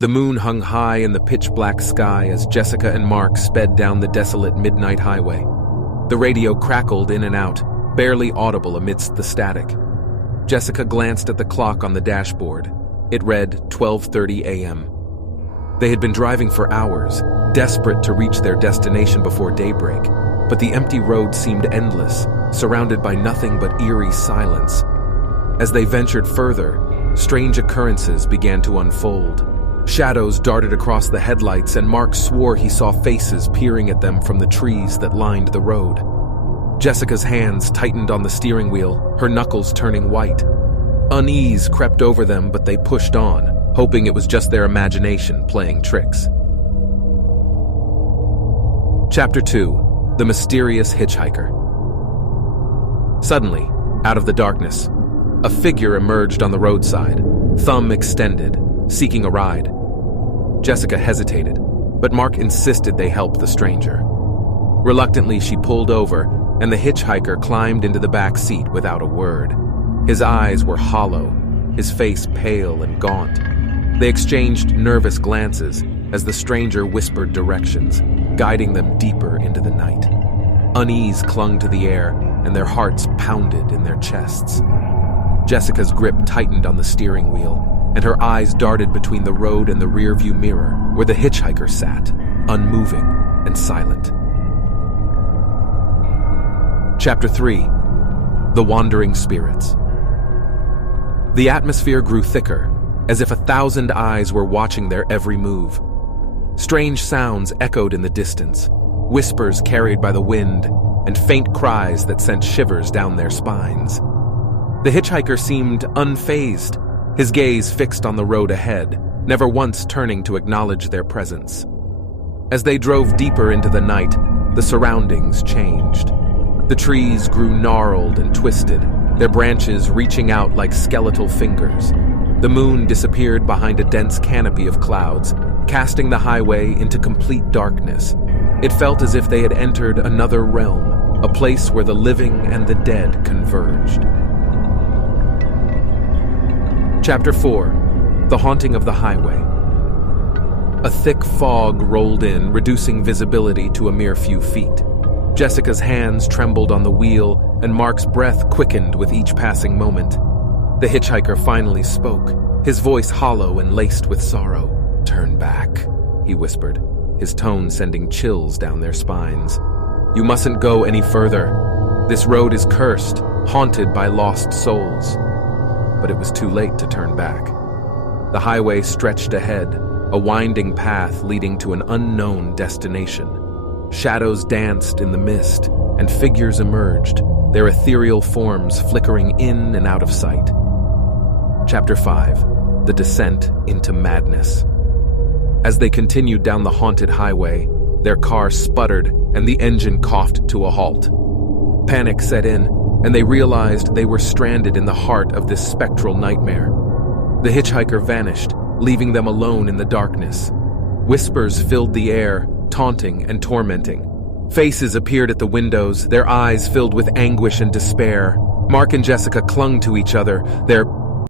The moon hung high in the pitch-black sky as Jessica and Mark sped down the desolate midnight highway. The radio crackled in and out, barely audible amidst the static. Jessica glanced at the clock on the dashboard. It read 12:30 a.m. They had been driving for hours, desperate to reach their destination before daybreak, but the empty road seemed endless, surrounded by nothing but eerie silence. As they ventured further, strange occurrences began to unfold. Shadows darted across the headlights, and Mark swore he saw faces peering at them from the trees that lined the road. Jessica's hands tightened on the steering wheel, her knuckles turning white. Unease crept over them, but they pushed on, hoping it was just their imagination playing tricks. Chapter 2: The Mysterious Hitchhiker. Suddenly, out of the darkness, a figure emerged on the roadside, thumb extended, seeking a ride. Jessica hesitated, but Mark insisted they help the stranger. Reluctantly, she pulled over, and the hitchhiker climbed into the back seat without a word. His eyes were hollow, his face pale and gaunt. They exchanged nervous glances as the stranger whispered directions, guiding them deeper into the night. Unease clung to the air, and their hearts pounded in their chests. Jessica's grip tightened on the steering wheel, and her eyes darted between the road and the rearview mirror, where the hitchhiker sat, unmoving and silent. Chapter 3: The Wandering Spirits. The atmosphere grew thicker, as if 1,000 eyes were watching their every move. Strange sounds echoed in the distance, whispers carried by the wind, and faint cries that sent shivers down their spines. The hitchhiker seemed unfazed, his gaze fixed on the road ahead, never once turning to acknowledge their presence. As they drove deeper into the night, the surroundings changed. The trees grew gnarled and twisted, their branches reaching out like skeletal fingers. The moon disappeared behind a dense canopy of clouds, casting the highway into complete darkness. It felt as if they had entered another realm, a place where the living and the dead converged. Chapter 4: The Haunting of the Highway. A thick fog rolled in, reducing visibility to a mere few feet. Jessica's hands trembled on the wheel, and Mark's breath quickened with each passing moment. The hitchhiker finally spoke, his voice hollow and laced with sorrow. "Turn back," he whispered, his tone sending chills down their spines. "You mustn't go any further. This road is cursed, haunted by lost souls." But it was too late to turn back. The highway stretched ahead, a winding path leading to an unknown destination. Shadows danced in the mist, and figures emerged, their ethereal forms flickering in and out of sight. Chapter 5: The Descent into Madness. As they continued down the haunted highway, their car sputtered and the engine coughed to a halt. Panic set in, and they realized they were stranded in the heart of this spectral nightmare. The hitchhiker vanished, leaving them alone in the darkness. Whispers filled the air, taunting and tormenting. Faces appeared at the windows, their eyes filled with anguish and despair. Mark and Jessica clung to each other, their